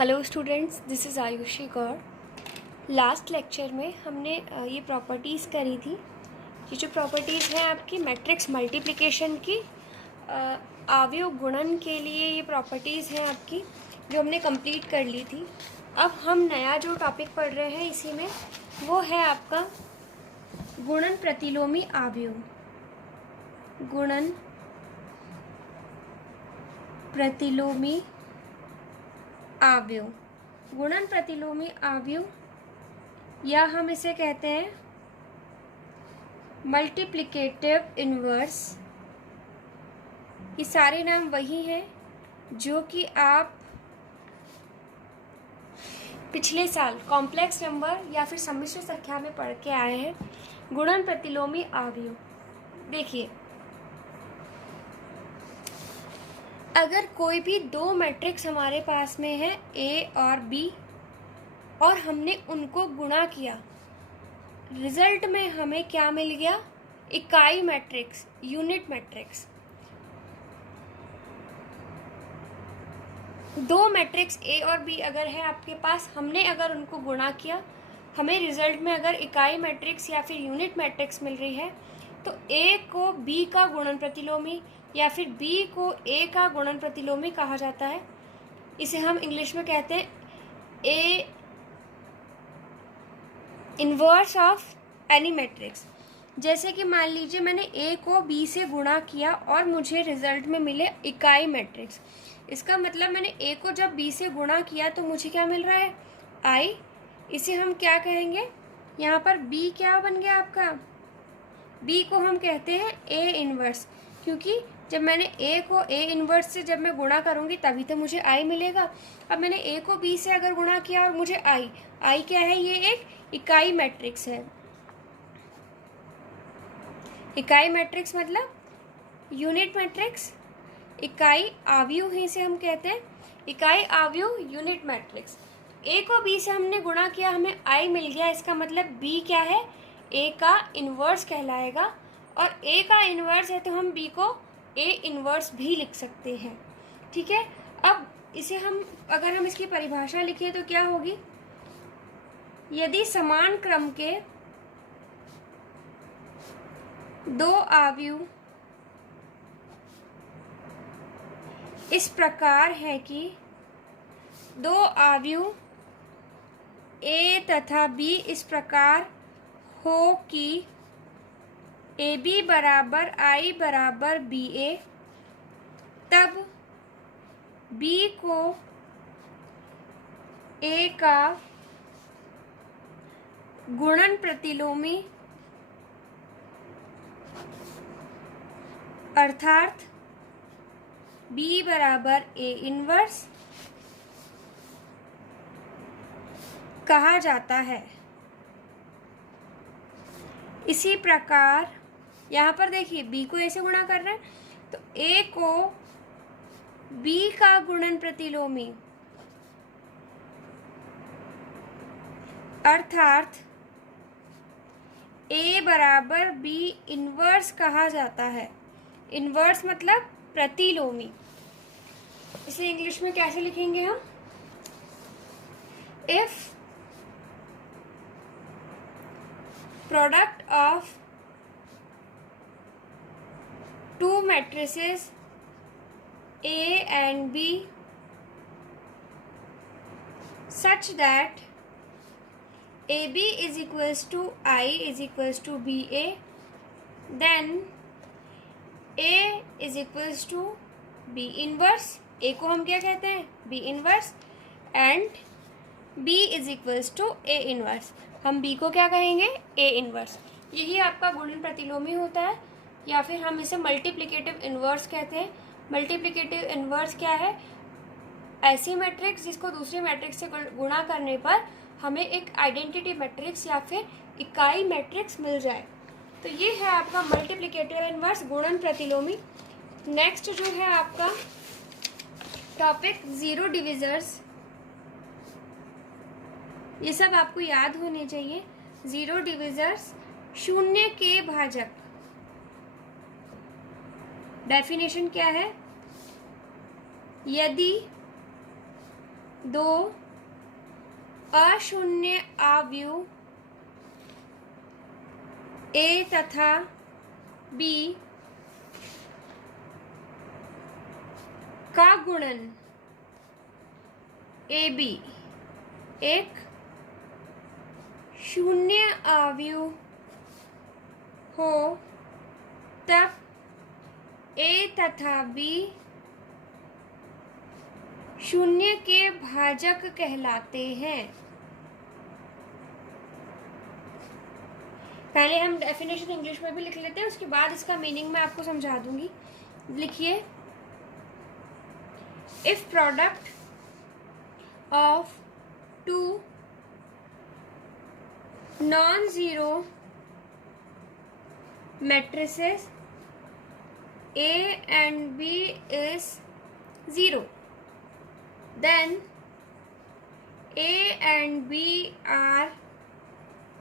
Hello students, this is Ayushi Gaur. Last lecture में हमने ये प्रॉपर्टीज़ करी थी। ये जो प्रॉपर्टीज़ हैं आपकी मैट्रिक्स मल्टीप्लिकेशन की, अवयव गुणन के लिए ये प्रॉपर्टीज़ हैं आपकी, जो हमने कंप्लीट कर ली थी। अब हम नया जो टॉपिक पढ़ रहे हैं इसी में, वो है आपका गुणन प्रतिलोमी अवयव। गुणन प्रतिलोमी अवयव, गुणन प्रतिलोमी अवयव, या हम इसे कहते हैं मल्टीप्लिकेटिव इनवर्स। ये सारे नाम वही हैं जो कि आप पिछले साल कॉम्प्लेक्स नंबर या फिर सम्मिश्र संख्या में पढ़ के आए हैं। गुणन प्रतिलोमी अवयव, देखिए, अगर कोई भी दो मैट्रिक्स हमारे पास में है ए और बी, और हमने उनको गुणा किया, रिजल्ट में हमें क्या मिल गया? इकाई मैट्रिक्स, यूनिट मैट्रिक्स। दो मैट्रिक्स ए और बी अगर है आपके पास, हमने अगर उनको गुणा किया, हमें रिजल्ट में अगर इकाई मैट्रिक्स या फिर यूनिट मैट्रिक्स मिल रही है, तो ए को बी का गुणन प्रतिलोमी या फिर बी को ए का गुणन प्रतिलोमी कहा जाता है। इसे हम इंग्लिश में कहते हैं A inverse of any matrix. जैसे कि मान लीजिए मैंने ए को बी से गुणा किया और मुझे रिजल्ट में मिले इकाई मैट्रिक्स। इसका मतलब मैंने ए को जब बी से गुणा किया तो मुझे क्या मिल रहा है? आई। इसे हम क्या कहेंगे? यहाँ पर बी क्या बन गया आपका? बी को हम कहते हैं ए इनवर्स, क्योंकि जब मैंने ए को ए इनवर्स से जब मैं गुणा करूँगी तभी तो मुझे आई मिलेगा। अब मैंने ए को बी से अगर गुणा किया और मुझे आई क्या है? ये एक इकाई मैट्रिक्स है। इकाई मैट्रिक्स मतलब यूनिट मैट्रिक्स, इकाई अवयव है, इसे हम कहते हैं इकाई अवयव यूनिट मैट्रिक्स। ए को बी से हमने गुणा किया, हमें आई मिल गया। इसका मतलब बी क्या है? ए का इनवर्स कहलाएगा, और ए का इनवर्स है तो हम बी को ए इनवर्स भी लिख सकते हैं। ठीक है। अब इसे हम अगर हम इसकी परिभाषा लिखें तो क्या होगी? यदि समान क्रम के दो अवयव इस प्रकार है कि दो अवयव ए तथा बी इस प्रकार हो कि ए बी बराबर आई बराबर बी ए, तब बी को ए का गुणन प्रतिलोमी अर्थात बी बराबर ए इनवर्स कहा जाता है। इसी प्रकार यहाँ पर देखिए, बी को ए से गुणा कर रहे हैं, तो ए को बी का गुणन प्रतिलोमी अर्थात ए बराबर बी इनवर्स कहा जाता है। इनवर्स मतलब प्रतिलोमी। इसे इंग्लिश में कैसे लिखेंगे हम? If product of two matrices A and B such that AB is equals to I is equals to BA, then A is equals to B inverse। A को हम क्या कहते हैं? B inverse, and B is equals to A inverse। हम B को क्या कहेंगे? A inverse। यही आपका गुणन प्रतिलोमी होता है, या फिर हम इसे मल्टीप्लिकेटिव इनवर्स कहते हैं। मल्टीप्लिकेटिव इनवर्स क्या है? ऐसी मैट्रिक्स जिसको दूसरी मैट्रिक्स से गुणा करने पर हमें एक आइडेंटिटी मैट्रिक्स या फिर इकाई मैट्रिक्स मिल जाए। तो ये है आपका मल्टीप्लिकेटिव इनवर्स, गुणन प्रतिलोमी। नेक्स्ट जो है आपका टॉपिक जीरो डिविजर्स। ये सब आपको याद होने चाहिए। जीरो डिविजर्स, शून्य के भाजक। डेफिनेशन क्या है? यदि दो अशून्य अवयव ए तथा बी का गुणन ए बी एक शून्य अवयव हो तब ए तथा बी शून्य के भाजक कहलाते हैं। पहले हम डेफिनेशन इंग्लिश में भी लिख लेते हैं, उसके बाद इसका मीनिंग मैं आपको समझा दूंगी। लिखिए, if product of two non zero matrices A and B is 0, then A and B are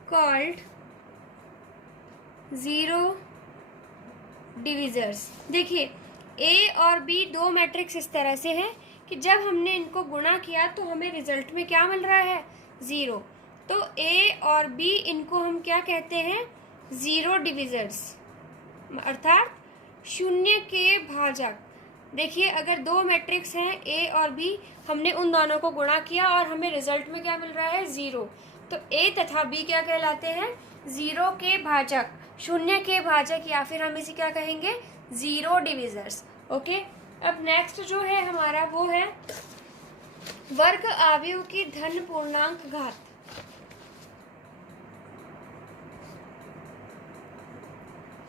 called zero divisors। देखिए, A और B दो मैट्रिक्स इस तरह से हैं कि जब हमने इनको गुणा किया तो हमें रिजल्ट में क्या मिल रहा है, 0। तो A और B इनको हम क्या कहते हैं, जीरो डिविजर्स, अर्थात शून्य के भाजक। देखिए, अगर दो मैट्रिक्स हैं ए और बी, हमने उन दोनों को गुणा किया और हमें रिजल्ट में क्या मिल रहा है, 0। तो ए तथा बी क्या कहलाते हैं, जीरो के भाजक, शून्य के भाजक, या फिर हम इसे क्या कहेंगे, जीरो डिविजर्स। ओके, अब नेक्स्ट जो है हमारा वो है वर्ग अवयव की धन पूर्णांक घात।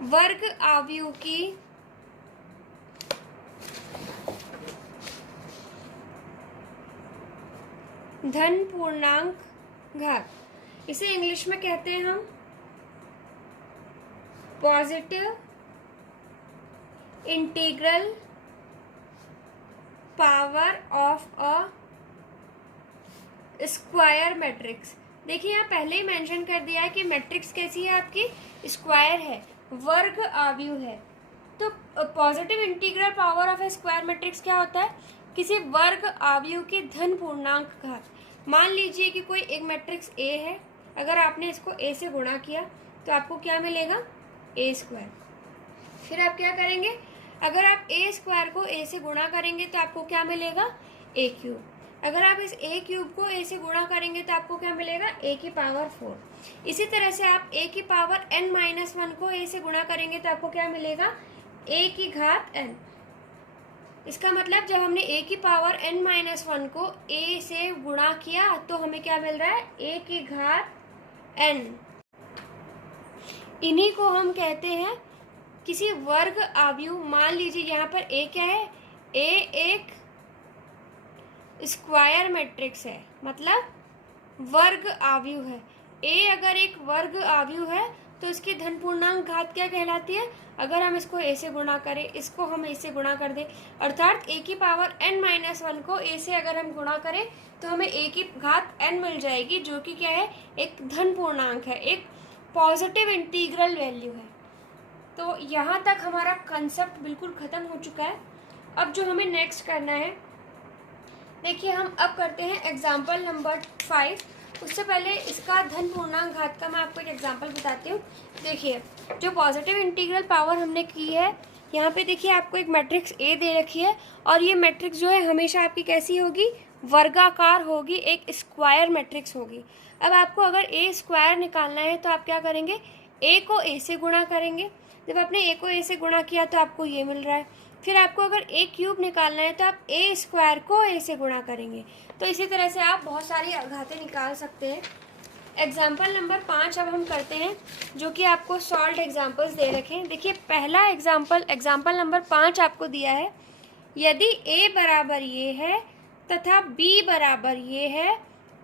वर्ग अवयव की धन पूर्णांक घात, इसे इंग्लिश में कहते हैं हम positive integral power of a square matrix. देखिए, यहाँ पहले ही मेंशन कर दिया है कि मैट्रिक्स कैसी है, आपकी स्क्वायर है, वर्ग अवयव है। तो positive integral power of A square matrix क्या होता है, किसी वर्ग अवयव की धन पूर्णांक घात। मान लीजिए कि कोई एक मैट्रिक्स ए है, अगर आपने इसको ए से गुणा किया तो आपको क्या मिलेगा, ए स्क्वायर। फिर आप क्या करेंगे, अगर आप ए स्क्वायर को ए से गुणा करेंगे तो आपको क्या मिलेगा, ए क्यूब। अगर आप इस ए क्यूब को ए से गुणा करेंगे तो आपको क्या मिलेगा, ए की पावर 4। इसी तरह से आप ए की पावर n-1 को ए से गुणा करेंगे तो आपको क्या मिलेगा, ए की घात n। इसका मतलब जब हमने ए की पावर n-1 को ए से गुणा किया तो हमें क्या मिल रहा है, ए की घात n। इन्हीं को हम कहते हैं किसी वर्ग अवयव। मान लीजिए यहाँ पर ए क्या है, ए एक स्क्वायर मैट्रिक्स है, मतलब वर्ग अवयव है। ए अगर एक वर्ग अवयव है तो इसकी धन पूर्णांक घात क्या कहलाती है, अगर हम इसको ए से गुणा करें, इसको हम ए से गुणा कर दें, अर्थात ए की पावर n-1 को ए से अगर हम गुणा करें तो हमें ए की घात n मिल जाएगी, जो कि क्या है, एक धन पूर्णांक है, एक पॉजिटिव इंटीग्रल वैल्यू है। तो यहाँ तक हमारा कंसेप्ट बिल्कुल ख़त्म हो चुका है। अब जो हमें नेक्स्ट करना है, देखिए हम अब करते हैं एग्जाम्पल नंबर 5। उससे पहले इसका धन पूर्णांक घात का मैं आपको एक एग्जाम्पल बताती हूँ। देखिए, जो पॉजिटिव इंटीग्रल पावर हमने की है, यहाँ पे देखिए आपको एक मैट्रिक्स ए दे रखी है और ये मैट्रिक्स जो है हमेशा आपकी कैसी होगी, वर्गाकार होगी, एक स्क्वायर मैट्रिक्स होगी। अब आपको अगर ए स्क्वायर निकालना है तो आप क्या करेंगे, ए को ए से गुणा करेंगे। जब आपने ए को ए से गुणा किया तो आपको ये मिल रहा है। फिर आपको अगर ए क्यूब निकालना है तो आप ए स्क्वायर को ए से गुणा करेंगे। तो इसी तरह से आप बहुत सारी घातें निकाल सकते हैं। एग्जाम्पल नंबर 5 अब हम करते हैं, जो कि आपको सॉल्व एग्जाम्पल्स दे रखे हैं। देखिए, पहला एग्जाम्पल नंबर 5 आपको दिया है, यदि ए बराबर ये है तथा बी बराबर ये है,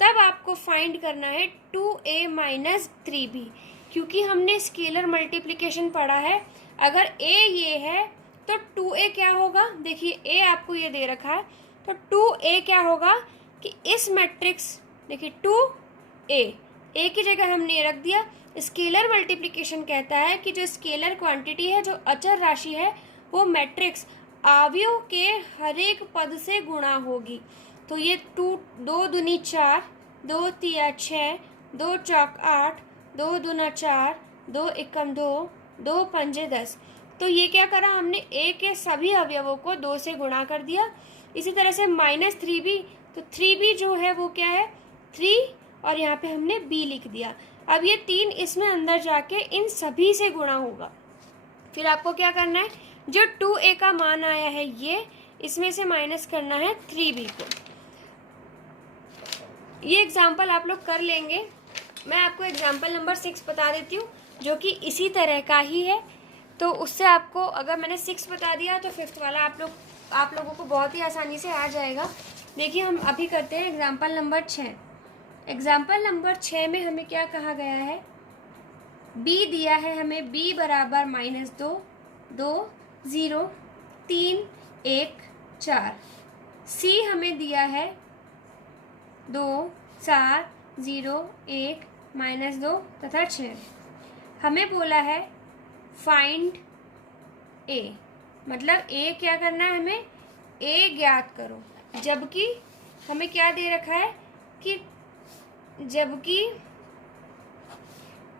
तब आपको फाइंड करना है 2a माइनस 3b। क्योंकि हमने स्केलर मल्टीप्लिकेशन पढ़ा है, अगर a ये है तो 2a क्या होगा, देखिए a आपको ये दे रखा है, तो 2a क्या होगा कि इस मैट्रिक्स, देखिए 2a, a की जगह हमने ये रख दिया। स्केलर मल्टीप्लिकेशन कहता है कि जो स्केलर क्वांटिटी है, जो अचर राशि है, वो मैट्रिक्स अवयव के हर एक पद से गुणा होगी। तो ये 2 दूनी 4, 2 तिया 6, 2 चौक 8, 2 दूना 4, 2 एकम 2, 2 पंजे 10। तो ये क्या करा हमने, a के सभी अवयवों को 2 से गुणा कर दिया। इसी तरह से -3b, तो 3b जो है वो क्या है 3, और यहाँ पे हमने b लिख दिया। अब ये 3 इसमें अंदर जाके इन सभी से गुणा होगा। फिर आपको क्या करना है, जो 2a का मान आया है ये इसमें से माइनस करना है 3b को। ये एग्जाम्पल आप लोग कर लेंगे। मैं आपको एग्जाम्पल नंबर 6 बता देती हूँ जो कि इसी तरह का ही है। तो उससे आपको, अगर मैंने 6 बता दिया तो 5th वाला आप लोगों को बहुत ही आसानी से आ जाएगा। देखिए हम अभी करते हैं एग्जाम्पल नंबर 6। एग्जाम्पल नंबर 6 में हमें क्या कहा गया है, b दिया है हमें, b बराबर -2, 2, 0, 3, 1, 4। c हमें दिया है 2, 7, 0, 1, -2 तथा 6। हमें बोला है फाइंड a, मतलब a क्या करना है हमें, a ज्ञात करो। जबकि हमें क्या दे रखा है कि जबकि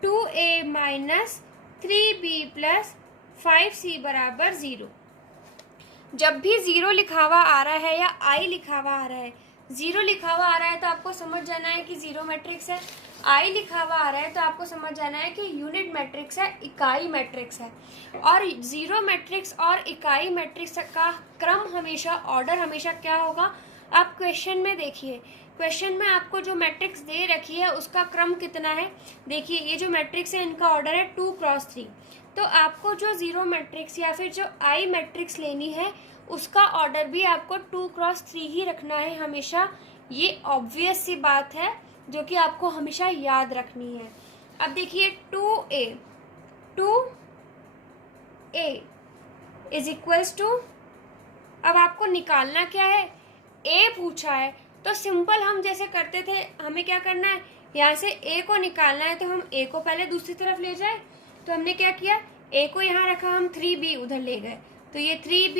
2a minus 3b plus 5c बराबर 0। जब भी 0 लिखा हुआ आ रहा है या i लिखा हुआ आ रहा है, 0 लिखा हुआ आ रहा है तो आपको समझ जाना है कि 0 मैट्रिक्स है, i लिखा हुआ आ रहा है तो आपको समझ जाना है कि यूनिट मैट्रिक्स है, इकाई मैट्रिक्स है। और 0 मैट्रिक्स और इकाई मैट्रिक्स का क्रम हमेशा, ऑर्डर हमेशा क्या होगा, आप क्वेश्चन में देखिए, क्वेश्चन में आपको जो मैट्रिक्स दे रखी है उसका क्रम कितना है। देखिए ये जो मैट्रिक्स है इनका ऑर्डर है 2 क्रॉस 3। तो आपको जो 0 मैट्रिक्स या फिर जो आई मैट्रिक्स लेनी है उसका ऑर्डर भी आपको 2 क्रॉस 3 ही रखना है हमेशा। ये ऑब्वियस सी बात है जो कि आपको हमेशा याद रखनी है। अब देखिए 2a इज इक्वल्स टू, अब आपको निकालना क्या है, a पूछा है तो सिंपल हम जैसे करते थे, हमें क्या करना है, यहाँ से a को निकालना है तो हम a को पहले दूसरी तरफ ले जाए। तो हमने क्या किया, a को यहाँ रखा, हम 3b उधर ले गए, तो ये 3b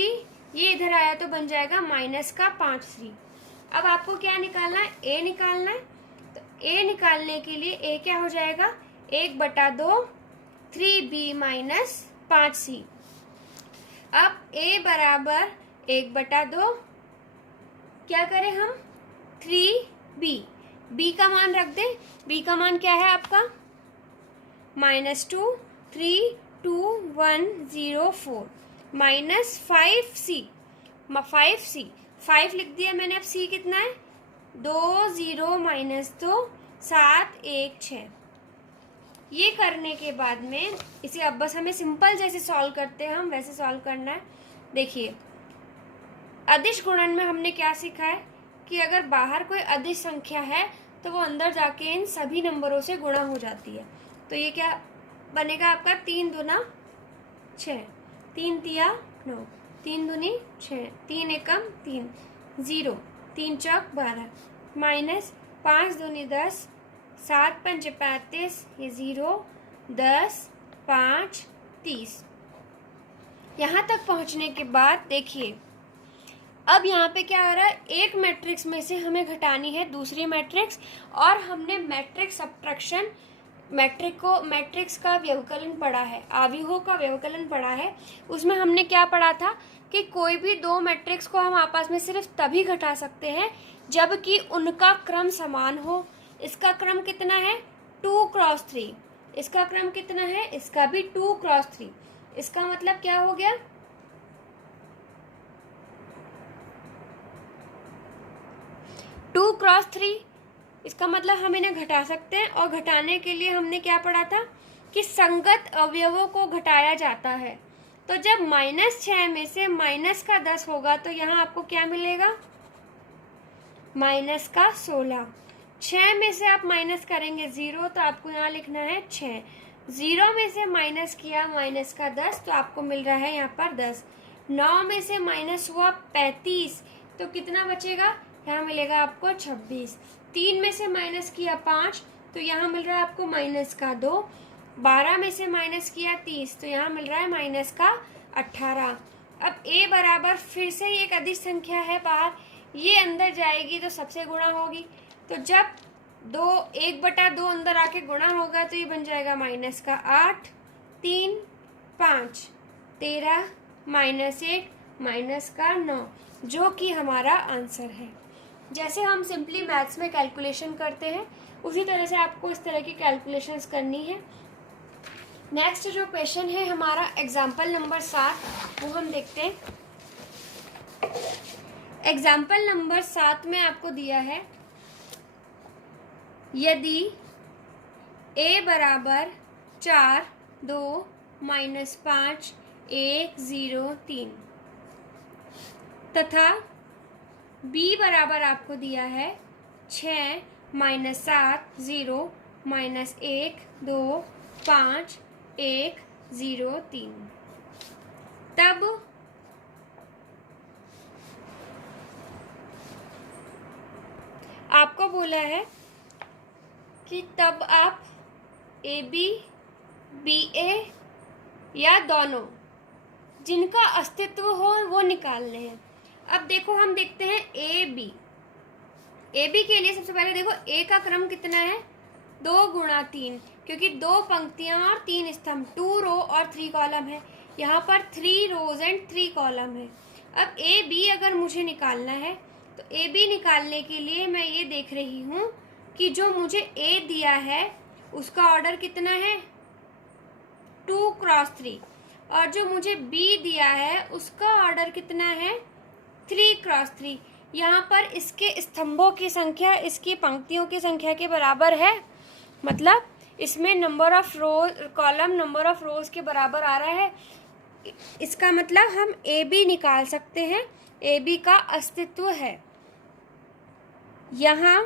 ये इधर आया तो बन जाएगा -5c। अब आपको क्या निकालना है, a निकालना है। तो a निकालने के लिए a क्या हो जाएगा, 1/2 3b माइनस 5c। अब a बराबर 1/2, क्या करें हम, 3b, b का मान रख दें। b का मान क्या है आपका, -2, 3, 2, 1, 0, 4 -5c, 5 लिख दिया मैंने। अब c कितना है, 2, 0, -2, 7, 1, 6। ये करने के बाद में इसे अब बस हमें सिंपल जैसे सॉल्व करते हैं हम वैसे सॉल्व करना है। देखिए अदिश गुणन में हमने क्या सीखा है कि अगर बाहर कोई अदिश संख्या है तो वो अंदर जाके इन सभी नंबरों से गुणा हो जाती है। तो ये क्या बनेगा आपका, 3 दूना 6, 3 तिया 9, 3 दूनी 6, 3 एकम 3, 0, 3 चौक 12, -5 दूनी 10, 7 पंजे 35, ये 0, 10, 5, 30। यहाँ तक पहुँचने के बाद देखिए अब यहाँ पे क्या हो रहा है, एक मैट्रिक्स में से हमें घटानी है दूसरी मैट्रिक्स, और हमने मैट्रिक्स सब्ट्रैक्शन, मैट्रिक्स का व्यवकलन पढ़ा है, आव्यूहों का व्यवकलन पढ़ा है। उसमें हमने क्या पढ़ा था कि कोई भी 2 मैट्रिक्स को हम आपस में सिर्फ तभी घटा सकते हैं जबकि उनका क्रम समान हो। इसका क्रम कितना है, 2 क्रॉस 3। इसका क्रम कितना है, इसका भी 2 क्रॉस 3। इसका मतलब क्या हो गया, 2 क्रॉस 3। इसका मतलब हम इन्हें घटा सकते हैं, और घटाने के लिए हमने क्या पढ़ा था कि संगत अवयवों को घटाया जाता है। तो जब -6 में से -10 होगा तो यहाँ आपको क्या मिलेगा, -16। 6 में से आप माइनस करेंगे 0 तो आपको यहाँ लिखना है 6। 0 में से माइनस किया -10 तो आपको मिल रहा है यहाँ पर 10। 9 में से माइनस हुआ 35 तो कितना बचेगा, यहाँ मिलेगा आपको 26। 3 में से माइनस किया 5 तो यहाँ मिल रहा है आपको -2। 12 में से माइनस किया 30 तो यहाँ मिल रहा है -18। अब a बराबर फिर से एक अदिश संख्या है बाहर, ये अंदर जाएगी तो सबसे गुणा होगी, तो जब 1/2 अंदर आके गुणा होगा तो ये बन जाएगा माइनस का 8, 3, 5, 13, -1 माइनस का 9, जो कि हमारा आंसर है। जैसे हम सिंपली मैथ्स में कैलकुलेशन करते हैं उसी तरह से आपको इस तरह की कैलकुलेशंस करनी है। नेक्स्ट जो क्वेश्चन है हमारा एग्जाम्पल नंबर 7, वो हम देखते हैं। एग्जाम्पल नंबर 7 में आपको दिया है, यदि a बराबर 4, 2, -5, 1, 0, 3 तथा b बराबर आपको दिया है 6, -7, 0, -1, 2, 5, 1, 0, 3, तब आपको बोला है कि तब आप AB, BA या दोनों जिनका अस्तित्व हो वो निकालने हैं। अब देखो हम देखते हैं AB के लिए सबसे पहले देखो A का क्रम कितना है, 2 × 3, क्योंकि 2 पंक्तियां और 3 स्तंभ, 2 रो और 3 कॉलम है। यहाँ पर 3 रोज एंड 3 कॉलम है। अब AB अगर मुझे निकालना है तो AB निकालने के लिए मैं ये देख रही हूँ कि जो मुझे A दिया है उसका ऑर्डर कितना है, 2 × 3, और जो मुझे B दिया है उसका ऑर्डर कितना है, 3 × 3। यहाँ पर इसके स्तंभों की संख्या इसकी पंक्तियों की संख्या के बराबर है, मतलब इसमें number of column number of rows के बराबर आ रहा है। इसका मतलब हम AB निकाल सकते हैं, AB का अस्तित्व है। यहाँ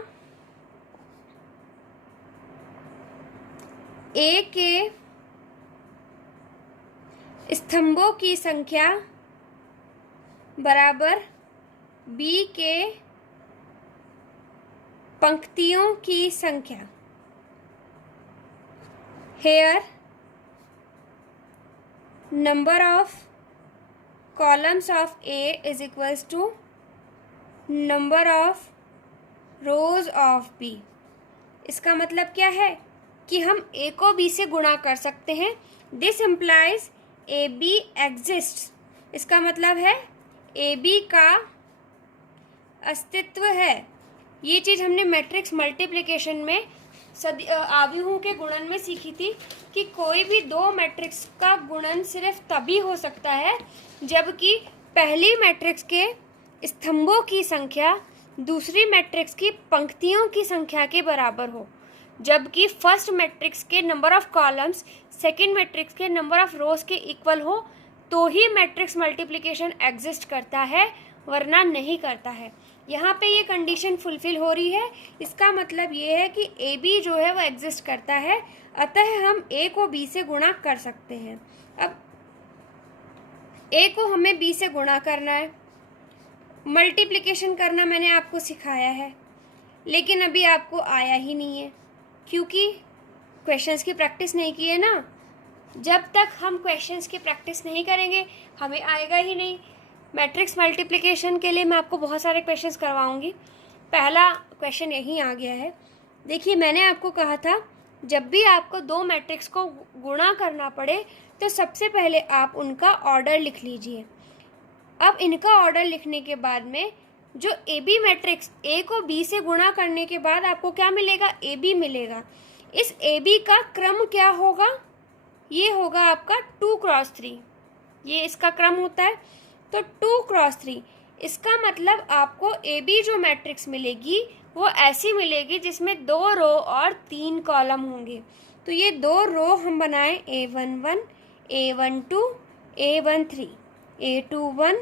A के स्तंभों की संख्या बराबर B के पंक्तियों की संख्या। Here number of columns of A is equals to number of rows of B। इसका मतलब क्या है कि हम A को B से गुणा कर सकते हैं। This implies AB exists। इसका मतलब है AB का अस्तित्व है। ये चीज़ हमने मैट्रिक्स मल्टीप्लिकेशन में आव्यूहों के गुणन में सीखी थी कि कोई भी 2 मैट्रिक्स का गुणन सिर्फ तभी हो सकता है जबकि पहली मैट्रिक्स के स्तंभों की संख्या दूसरी मैट्रिक्स की पंक्तियों की संख्या के बराबर हो, जबकि फर्स्ट मैट्रिक्स के number of columns second matrix के नंबर ऑफ रोज के इक्वल हो तो ही मैट्रिक्स मल्टीप्लिकेशन एग्जिस्ट करता है, वरना नहीं करता है। यहाँ पे ये कंडीशन फुलफिल हो रही है। इसका मतलब ये है कि AB जो है वो एग्जिस्ट करता है, अतः हम A को B से गुणा कर सकते हैं। अब A को हमें B से गुणा करना है, मल्टीप्लिकेशन करना मैंने आपको सिखाया है, लेकिन अभी आपको आया ही नहीं है क्योंकि क्वेश्चंस की प्रैक्टिस नहीं की है ना। जब तक हम क्वेश्चंस की प्रैक्टिस नहीं करेंगे हमें आएगा ही नहीं। मैट्रिक्स मल्टीप्लिकेशन के लिए मैं आपको बहुत सारे क्वेश्चंस करवाऊंगी। पहला क्वेश्चन यही आ गया है। देखिए मैंने आपको कहा था जब भी आपको 2 मैट्रिक्स को गुणा करना पड़े तो सबसे पहले आप उनका ऑर्डर लिख लीजिए। अब इनका ऑर्डर लिखने के बाद में जो AB मैट्रिक्स A को B से गुणा करने के बाद आपको क्या मिलेगा, AB मिलेगा। इस AB का क्रम क्या होगा, ये होगा आपका 2 × 3, ये इसका क्रम होता है। तो 2 × 3 इसका मतलब आपको AB जो मैट्रिक्स मिलेगी वो ऐसी मिलेगी जिसमें 2 रो और 3 कॉलम होंगे। तो ये 2 रो हम बनाएं, A11, A12, A13, A21,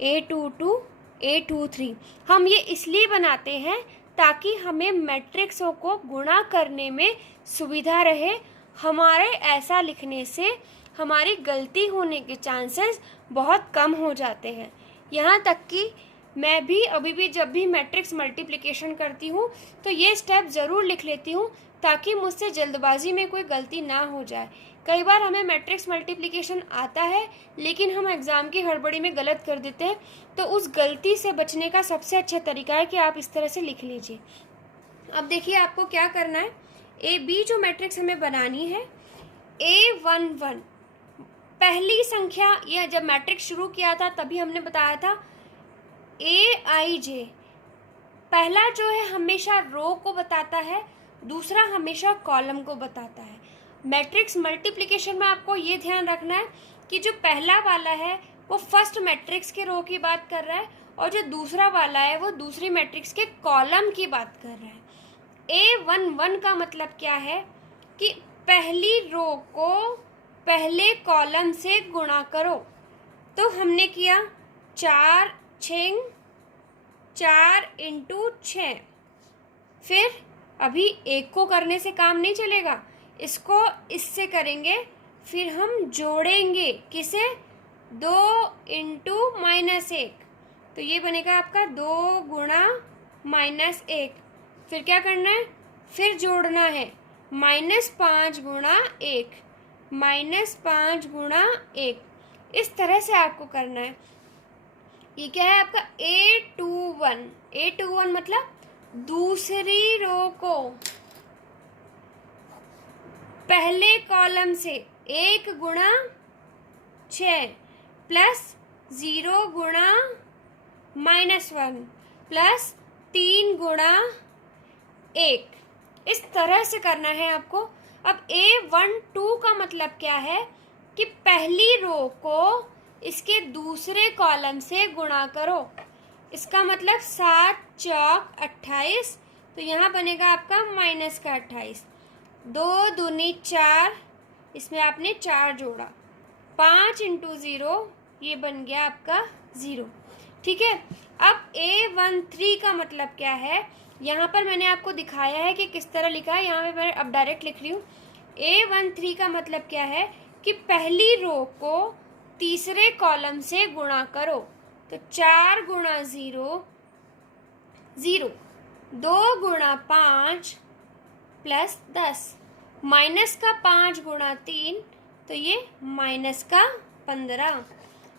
A22, A23। हम ये इसलिए बनाते हैं ताकि हमें मैट्रिक्सों को गुणा करने में सुविधा रहे। हमारे ऐसा लिखने से हमारी गलती होने के चांसेस बहुत कम हो जाते हैं। यहाँ तक कि मैं भी अभी भी जब भी मैट्रिक्स मल्टीप्लिकेशन करती हूँ तो ये स्टेप ज़रूर लिख लेती हूँ ताकि मुझसे जल्दबाजी में कोई गलती ना हो जाए। कई बार हमें मैट्रिक्स मल्टीप्लिकेशन आता है लेकिन हम एग्ज़ाम की हड़बड़ी में गलत कर देते हैं, तो उस गलती से बचने का सबसे अच्छा तरीका है कि आप इस तरह से लिख लीजिए। अब देखिए आपको क्या करना है, ए बी जो मैट्रिक्स हमें बनानी है, A11 पहली संख्या, यह जब मैट्रिक्स शुरू किया था तभी हमने बताया था AIJ पहला जो है हमेशा रो को बताता है, दूसरा हमेशा कॉलम को बताता है। मैट्रिक्स मल्टीप्लिकेशन में आपको ये ध्यान रखना है कि जो पहला वाला है वो फर्स्ट मैट्रिक्स के रो की बात कर रहा है और जो दूसरा वाला है वो दूसरी मैट्रिक्स के कॉलम की बात कर रहा है। A11 का मतलब क्या है कि पहली रो को पहले कॉलम से गुणा करो। तो हमने किया 4 इंटू 6। फिर अभी एक को करने से काम नहीं चलेगा, इसको इससे करेंगे, फिर हम जोड़ेंगे किसे, 2 इंटू -1, तो ये बनेगा आपका 2 गुणा -1। फिर क्या करना है, फिर जोड़ना है -5 गुणा 1, -5 गुणा 1, इस तरह से आपको करना है। ये क्या है आपका A21 मतलब दूसरी रो को पहले कॉलम से 1 गुणा 6 प्लस 0 गुणा -1 प्लस 3 गुणा 1, इस तरह से करना है आपको। अब A12 का मतलब क्या है कि पहली रो को इसके दूसरे कॉलम से गुणा करो। इसका मतलब 7 चौक 28, तो यहाँ बनेगा आपका -28। 2 दूनी 4, इसमें आपने 4 जोड़ा, 5 इंटू 0, ये बन गया आपका 0। ठीक है। अब A13 का मतलब क्या है, यहाँ पर मैंने आपको दिखाया है कि किस तरह लिखा है, यहाँ पे मैं अब डायरेक्ट लिख रही हूँ। A13 का मतलब क्या है कि पहली रो को तीसरे कॉलम से गुणा करो। तो 4 गुणा 0, 0, 2 गुणा 5 प्लस 10, माइनस का 5 गुणा 3, तो ये माइनस का 15।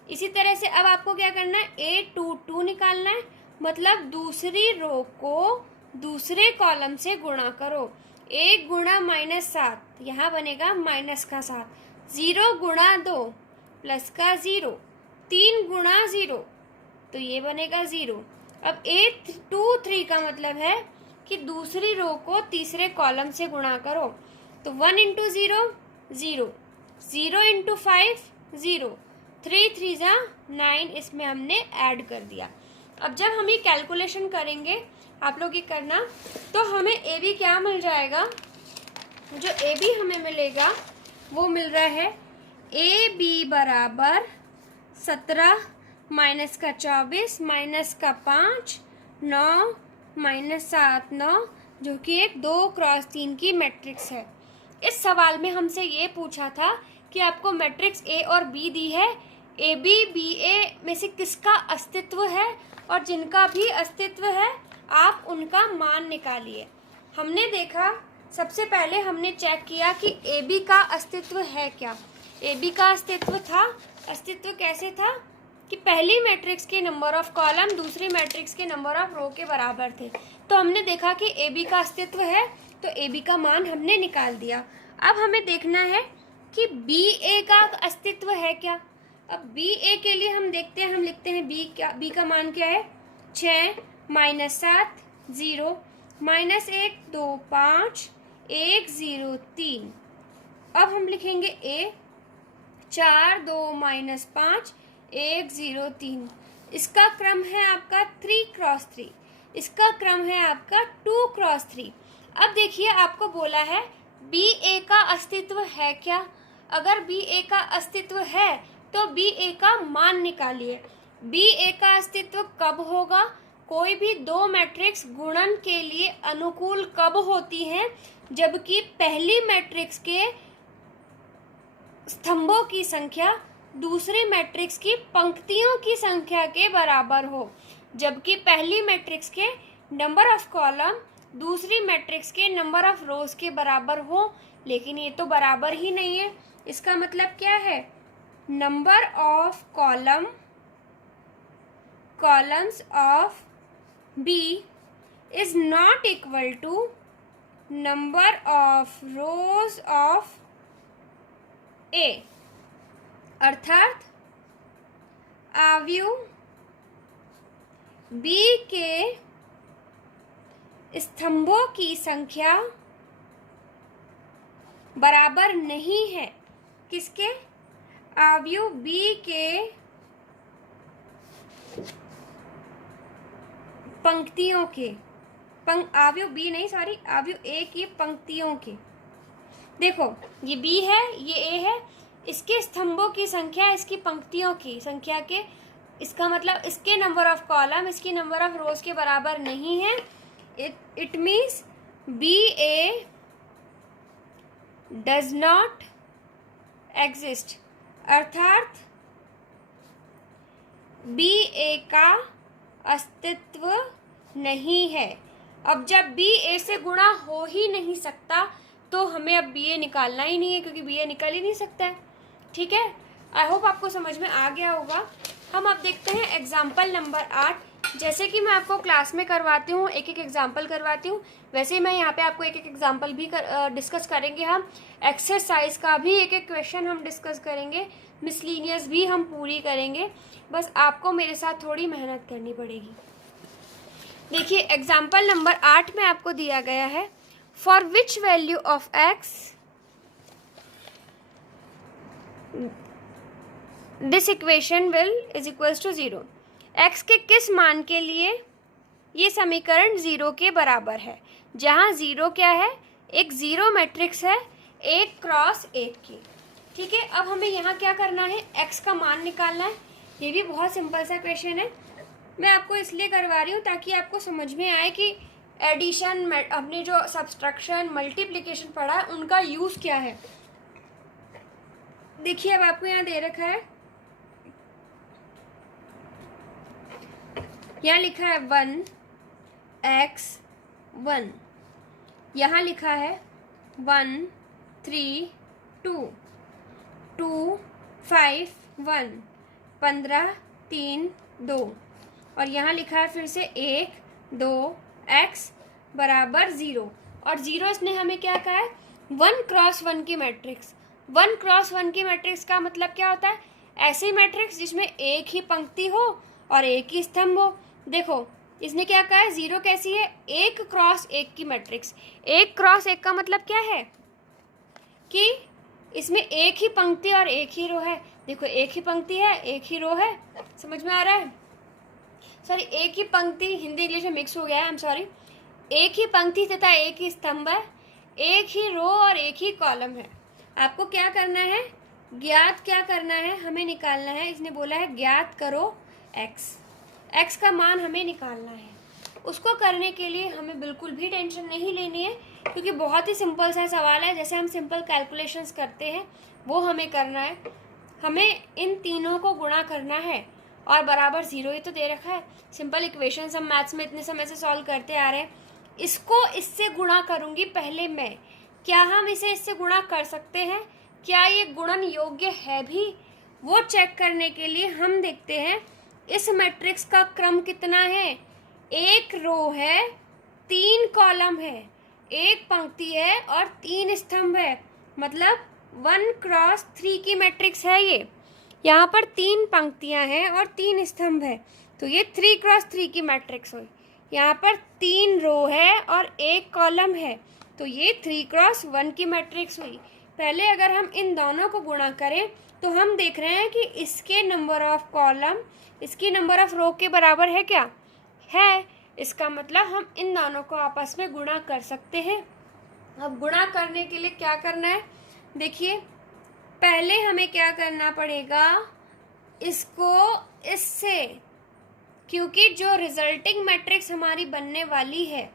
इसी तरह से अब आपको क्या करना है, A22 निकालना है, मतलब दूसरी रो को दूसरे कॉलम से गुणा करो। 1 गुणा -7, यहाँ बनेगा -7, 0 गुणा 2 प्लस का 0, 3 गुणा 0, तो ये बनेगा 0। अब A23 का मतलब है कि दूसरी रो को तीसरे कॉलम से गुणा करो। तो 1 इंटू 0, 0, 0 इंटू 5, 0, 3 3 9, इसमें हमने ऐड कर दिया। अब जब हम ये कैलकुलेशन करेंगे, आप लोग ये करना, तो हमें ए बी क्या मिल जाएगा, जो ए बी हमें मिलेगा वो मिल रहा है ए बी बराबर 17 माइनस का 24 माइनस का 5, 9 -7 9, जो कि एक 2x3 की मैट्रिक्स है। इस सवाल में हमसे ये पूछा था कि आपको मैट्रिक्स ए और बी दी है, ए बी बी ए में से किसका अस्तित्व है, और जिनका भी अस्तित्व है आप उनका मान निकालिए। हमने देखा, सबसे पहले हमने चेक किया कि ए बी का अस्तित्व है क्या। ए बी का अस्तित्व था, अस्तित्व कैसे था कि पहली मैट्रिक्स के नंबर ऑफ कॉलम दूसरी मैट्रिक्स के नंबर ऑफ रो के बराबर थे। तो हमने देखा कि ए बी का अस्तित्व है, तो ए बी का मान हमने निकाल दिया। अब हमें देखना है कि बी ए का अस्तित्व है क्या। अब बी ए के लिए हम देखते हैं, हम लिखते हैं बी का मान क्या है, 6 -7 0 -1 2 5 1 0 3। अब हम लिखेंगे ए 4 2 -5 1 0 3। इसका क्रम है आपका 3x3, इसका क्रम है आपका 2x3। अब देखिए आपको बोला है बी ए का अस्तित्व है क्या। अगर बी ए का अस्तित्व है तो बी ए का मान निकालिए। बी ए का अस्तित्व कब होगा, कोई भी दो मैट्रिक्स गुणन के लिए अनुकूल कब होती हैं, जबकि पहली मैट्रिक्स के स्तंभों की संख्या दूसरी मैट्रिक्स की पंक्तियों की संख्या के बराबर हो, जबकि पहली मैट्रिक्स के नंबर ऑफ कॉलम दूसरी मैट्रिक्स के नंबर ऑफ रोज के बराबर हो, लेकिन ये तो बराबर ही नहीं है। इसका मतलब क्या है, number of columns of B is not equal to number of rows of A, अर्थात अवयव बी के स्तंभों की संख्या बराबर नहीं है किसके, अवयव बी के पंक्तियों के, अवयव बी नहीं सॉरी अवयव ए की पंक्तियों के। देखो ये बी है, ये ए है, इसके स्तंभों की संख्या इसकी पंक्तियों की संख्या के, इसका मतलब इसके नंबर ऑफ कॉलम इसकी नंबर ऑफ रोज के बराबर नहीं है। It means B A does not exist, अर्थात बी ए का अस्तित्व नहीं है। अब जब बी ए से गुणा हो ही नहीं सकता तो हमें अब बी ए निकालना ही नहीं है, क्योंकि बी ए निकल ही नहीं सकता है। ठीक है, आई होप आपको समझ में आ गया होगा। हम अब देखते हैं एग्जाम्पल नंबर 8। जैसे कि मैं आपको क्लास में करवाती हूँ, एक एक एग्जाम्पल करवाती हूँ, वैसे ही मैं यहाँ पे आपको एक एक एग्जाम्पल भी डिस्कस करेंगे। हम एक्सरसाइज का भी एक एक क्वेश्चन हम डिस्कस करेंगे, मिसलीनियस भी हम पूरी करेंगे। बस आपको मेरे साथ थोड़ी मेहनत करनी पड़ेगी। देखिए एग्जाम्पल नंबर 8 में आपको दिया गया है, for which value of x this equation will is equals to 0। X के किस मान के लिए ये समीकरण 0 के बराबर है, जहाँ 0 क्या है, एक जीरो मैट्रिक्स है 1 क्रॉस 1 की। ठीक है, अब हमें यहाँ क्या करना है, एक्स का मान निकालना है। ये भी बहुत सिंपल सा क्वेश्चन है, मैं आपको इसलिए करवा रही हूँ ताकि आपको समझ में आए कि एडिशन, अपने जो सब्सट्रैक्शन, मल्टीप्लिकेशन पढ़ा है उनका यूज़ क्या है। देखिए अब आपको यहाँ दे रखा है, यहाँ लिखा है 1x1, यहाँ लिखा है 1 3 2 2 5 1 15 3 2, और यहाँ लिखा है फिर से 1 2 x बराबर 0, और 0 इसने हमें क्या कहा है, 1 क्रॉस 1 की मैट्रिक्स। 1 क्रॉस 1 की मैट्रिक्स का मतलब क्या होता है, ऐसी मैट्रिक्स जिसमें एक ही पंक्ति हो और एक ही स्तंभ हो। देखो इसने क्या कहा है, 0 कैसी है, 1 क्रॉस 1 की मैट्रिक्स। 1 क्रॉस 1 का मतलब क्या है कि इसमें एक ही पंक्ति और एक ही रो है। देखो एक ही पंक्ति है एक ही रो है, समझ में आ रहा है, सॉरी एक ही पंक्ति, हिंदी इंग्लिश में मिक्स हो गया है, आई एम सॉरी। एक ही पंक्ति तथा एक ही स्तंभ है, एक ही रो और एक ही कॉलम है। आपको क्या करना है, ज्ञात क्या करना है, हमें निकालना है। इसने बोला है ज्ञात करो एक्स का मान हमें निकालना है। उसको करने के लिए हमें बिल्कुल भी टेंशन नहीं लेनी है, क्योंकि बहुत ही सिंपल सा सवाल है, जैसे हम सिंपल कैलकुलेशंस करते हैं वो हमें करना है। हमें इन तीनों को गुणा करना है और बराबर 0 ही तो दे रखा है। सिंपल इक्वेशंस हम मैथ्स में इतने समय से सॉल्व करते आ रहे हैं। इसको इससे गुणा करूँगी पहले मैं, क्या हम इसे इससे गुणा कर सकते हैं, क्या ये गुणन योग्य है भी, वो चेक करने के लिए हम देखते हैं इस मैट्रिक्स का क्रम कितना है। एक रो है 3 कॉलम है, एक पंक्ति है और 3 स्तंभ है, मतलब 1 क्रॉस 3 की मैट्रिक्स है ये। यहाँ पर 3 पंक्तियाँ हैं और 3 स्तंभ है, तो ये 3 क्रॉस 3 की मैट्रिक्स हुई। यहाँ पर 3 रो है और 1 कॉलम है, तो ये 3 क्रॉस 1 की मैट्रिक्स हुई। पहले अगर हम इन दोनों को गुणा करें तो हम देख रहे हैं कि इसके नंबर ऑफ कॉलम इसकी नंबर ऑफ रो के बराबर है क्या, है। इसका मतलब हम इन दोनों को आपस में गुणा कर सकते हैं। अब गुणा करने के लिए क्या करना है, देखिए पहले हमें क्या करना पड़ेगा, इसको इससे, क्योंकि जो रिजल्टिंग मैट्रिक्स हमारी बनने वाली है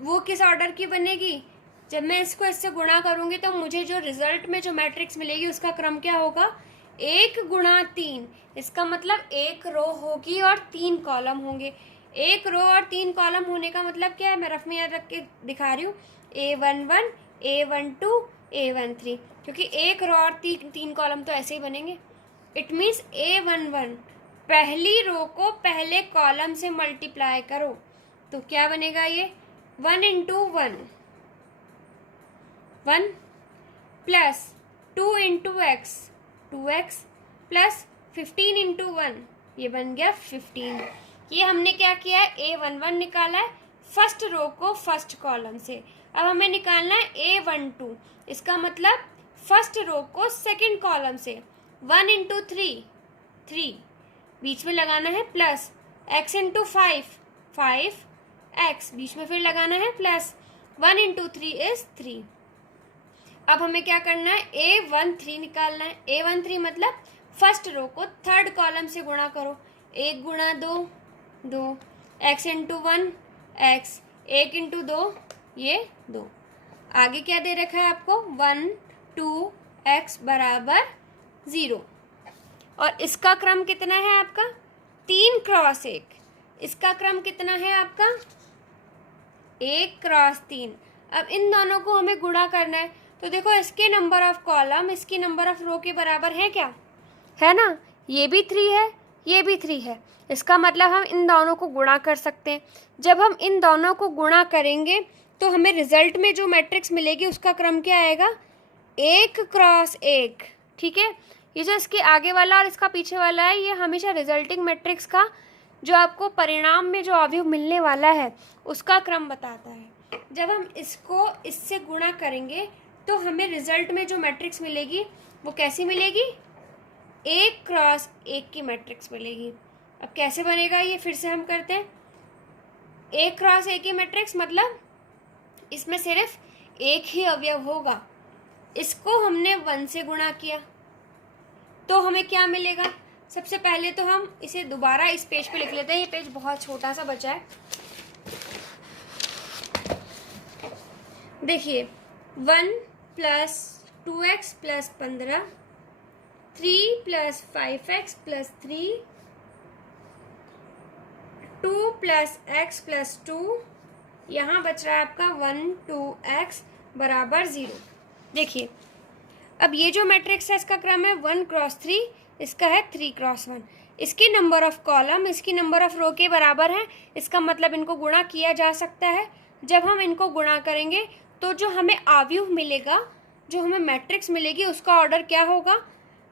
वो किस ऑर्डर की बनेगी, जब मैं इसको इससे गुणा करूंगी तो मुझे जो रिजल्ट में जो मैट्रिक्स मिलेगी उसका क्रम क्या होगा, 1 गुणा 3। इसका मतलब 1 रो होगी और 3 कॉलम होंगे। एक रो और 3 कॉलम होने का मतलब क्या है, मैं रफ में याद रख के दिखा रही हूँ, A11, A12, A13, क्योंकि एक रो और 3 कॉलम तो ऐसे ही बनेंगे। इट मीन्स A11 पहली रो को पहले कॉलम से मल्टीप्लाई करो, तो क्या बनेगा ये 1 into 1 1 plus 2 into x 2x plus 15 into 1 ये बन गया 15। ये हमने क्या किया है, A11 निकाला है फर्स्ट रो को फर्स्ट कॉलम से। अब हमें निकालना है A12, इसका मतलब फर्स्ट रो को सेकंड कॉलम से। 1 इंटू 3 3, बीच में लगाना है प्लस, x इंटू 5 5, x बीच में फिर लगाना है प्लस, 1 इंटू 3 इज 3। अब हमें क्या करना है, A13 निकालना है। A13 मतलब फर्स्ट रो को थर्ड कॉलम से गुणा करो, 1 गुणा 2 2, x इंटू 1 x, 1 इंटू 2 ये 2। आगे क्या दे रखा है आपको, 1 2 x बराबर 0। और इसका क्रम कितना है आपका, 3 क्रॉस 1। इसका क्रम कितना है आपका, 1 क्रॉस 3। अब इन दोनों को हमें गुणा करना है, तो देखो इसके नंबर ऑफ कॉलम इसकी नंबर ऑफ रो के बराबर है क्या, है ना। ये भी 3 है, ये भी 3 है, इसका मतलब हम इन दोनों को गुणा कर सकते हैं। जब हम इन दोनों को गुणा करेंगे तो हमें रिजल्ट में जो मैट्रिक्स मिलेगी उसका क्रम क्या आएगा, 1 क्रॉस 1। ठीक है, ये जो इसके आगे वाला और इसका पीछे वाला है, ये हमेशा रिजल्टिंग मैट्रिक्स का जो आपको परिणाम में जो अवयव मिलने वाला है उसका क्रम बताता है। जब हम इसको इससे गुणा करेंगे तो हमें रिजल्ट में जो मैट्रिक्स मिलेगी वो कैसी मिलेगी, 1 क्रॉस 1 की मैट्रिक्स मिलेगी। अब कैसे बनेगा ये, फिर से हम करते हैं। 1 क्रॉस 1 की मैट्रिक्स मतलब इसमें सिर्फ एक ही अवयव होगा, इसको हमने 1 से गुणा किया तो हमें क्या मिलेगा। सबसे पहले तो हम इसे दोबारा इस पेज पे लिख लेते हैं, ये पेज बहुत छोटा सा बचा है। देखिए 1 plus 2x plus 15, 3 plus 5x plus 3, 2 plus x plus 2, यहाँ बच रहा है आपका 1 2x बराबर 0। देखिए अब ये जो मैट्रिक्स है इसका क्रम है 1 क्रॉस 3, इसका है 3 क्रॉस 1। इसकी नंबर ऑफ कॉलम इसकी नंबर ऑफ रो के बराबर है, इसका मतलब इनको गुणा किया जा सकता है। जब हम इनको गुणा करेंगे तो जो हमें अवयव मिलेगा, जो हमें मैट्रिक्स मिलेगी, उसका ऑर्डर क्या होगा,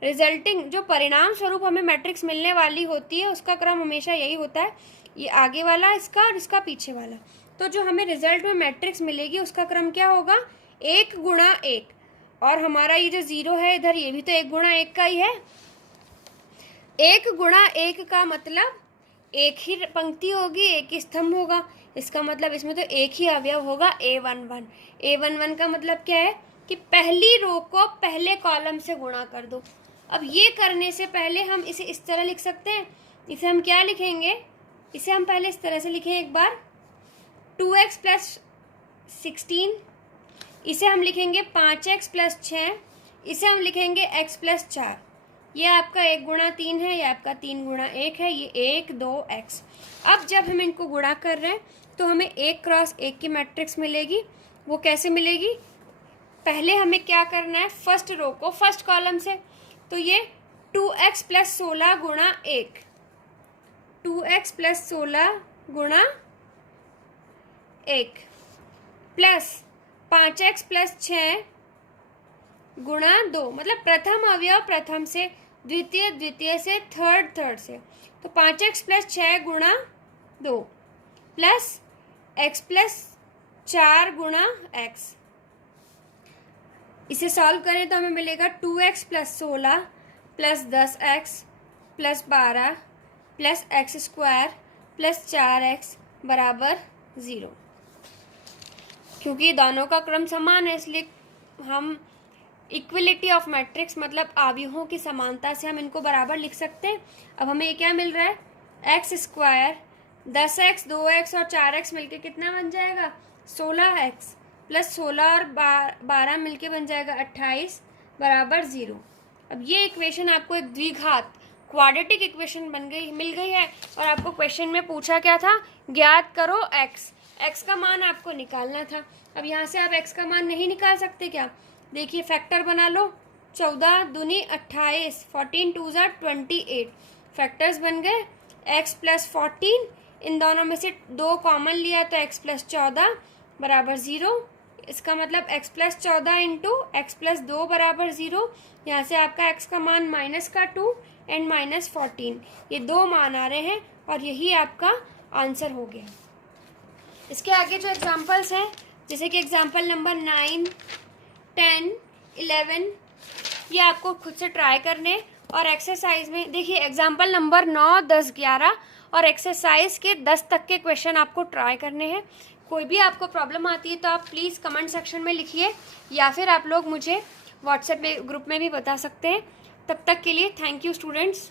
रिजल्टिंग जो परिणाम स्वरूप हमें मैट्रिक्स मिलने वाली होती है उसका क्रम हमेशा यही होता है, ये आगे वाला इसका और इसका पीछे वाला। तो जो हमें रिजल्ट में मैट्रिक्स मिलेगी उसका क्रम क्या होगा, 1 गुणा 1। और हमारा ये जो 0 है इधर, ये भी तो 1 गुणा 1 का ही है। 1 गुणा 1 का मतलब एक ही पंक्ति होगी, एक ही स्तंभ होगा, इसका मतलब इसमें तो एक ही अवयव होगा A11। A11 का मतलब क्या है कि पहली रो को पहले कॉलम से गुणा कर दो। अब ये करने से पहले हम इसे इस तरह लिख सकते हैं, इसे हम क्या लिखेंगे, इसे हम पहले इस तरह से लिखें एक बार, 2x प्लस 16, इसे हम लिखेंगे 5x प्लस 6, इसे हम लिखेंगे x प्लस 4। ये आपका 1 गुणा 3 है, ये आपका 3 गुणा 1 है, ये 1 2 x। अब जब हम इनको गुणा कर रहे हैं तो हमें 1 क्रॉस 1 की मैट्रिक्स मिलेगी। वो कैसे मिलेगी, पहले हमें क्या करना है, फर्स्ट रो को फर्स्ट कॉलम से, तो ये 2x प्लस 16 गुणा 1, 2x प्लस 16 गुणा 1 प्लस 5x प्लस 6 गुणा 2, मतलब प्रथम अवयव प्रथम से, द्वितीय द्वितीय से, थर्ड थर्ड से। तो 5x प्लस 6 गुणा 2 प्लस x प्लस 4 गुणा x। इसे सॉल्व करें तो हमें मिलेगा 2x plus 16 plus 10x plus 12 plus x square plus 4x बराबर 0। क्योंकि दोनों का क्रम समान है इसलिए हम इक्वलिटी ऑफ मैट्रिक्स मतलब अवयवों की समानता से हम इनको बराबर लिख सकते हैं। अब हमें क्या मिल रहा है, एक्स स्क्वायर 10x 2x और 4x मिलके कितना बन जाएगा, 16x प्लस 16 और 12 मिलके बन जाएगा 28 बराबर 0। अब ये इक्वेशन आपको एक द्विघात क्वाड्रेटिक इक्वेशन मिल गई है। और आपको क्वेश्चन में पूछा क्या था, ज्ञात करो एक्स का मान आपको निकालना था। अब यहाँ से आप एक्स का मान नहीं निकाल सकते क्या? देखिए फैक्टर बना लो, 14 दूनी 28, 14 2 ज़ा 28, फैक्टर्स बन गए। एक्स प्लस 14, इन दोनों में से 2 कॉमन लिया तो एक्स प्लस 14 बराबर 0। इसका मतलब x plus 14 into x plus 2 बराबर 0। यहाँ से आपका x का मान -2 एंड -14, ये 2 मान आ रहे हैं और यही आपका आंसर हो गया। इसके आगे जो एग्जांपल्स हैं, जैसे कि एग्जांपल नंबर 9, 10, 11, ये आपको खुद से ट्राई करने। और एक्सरसाइज में देखिए एग्जांपल नंबर 9, 10, 11 और एक्सरसाइज के 10 तक के क्वेश्चन आपको ट्राई करने हैं। कोई भी आपको प्रॉब्लम आती है तो आप प्लीज़ कमेंट सेक्शन में लिखिए, या फिर आप लोग मुझे व्हाट्सएप में ग्रुप में भी बता सकते हैं। तब तक के लिए थैंक यू स्टूडेंट्स।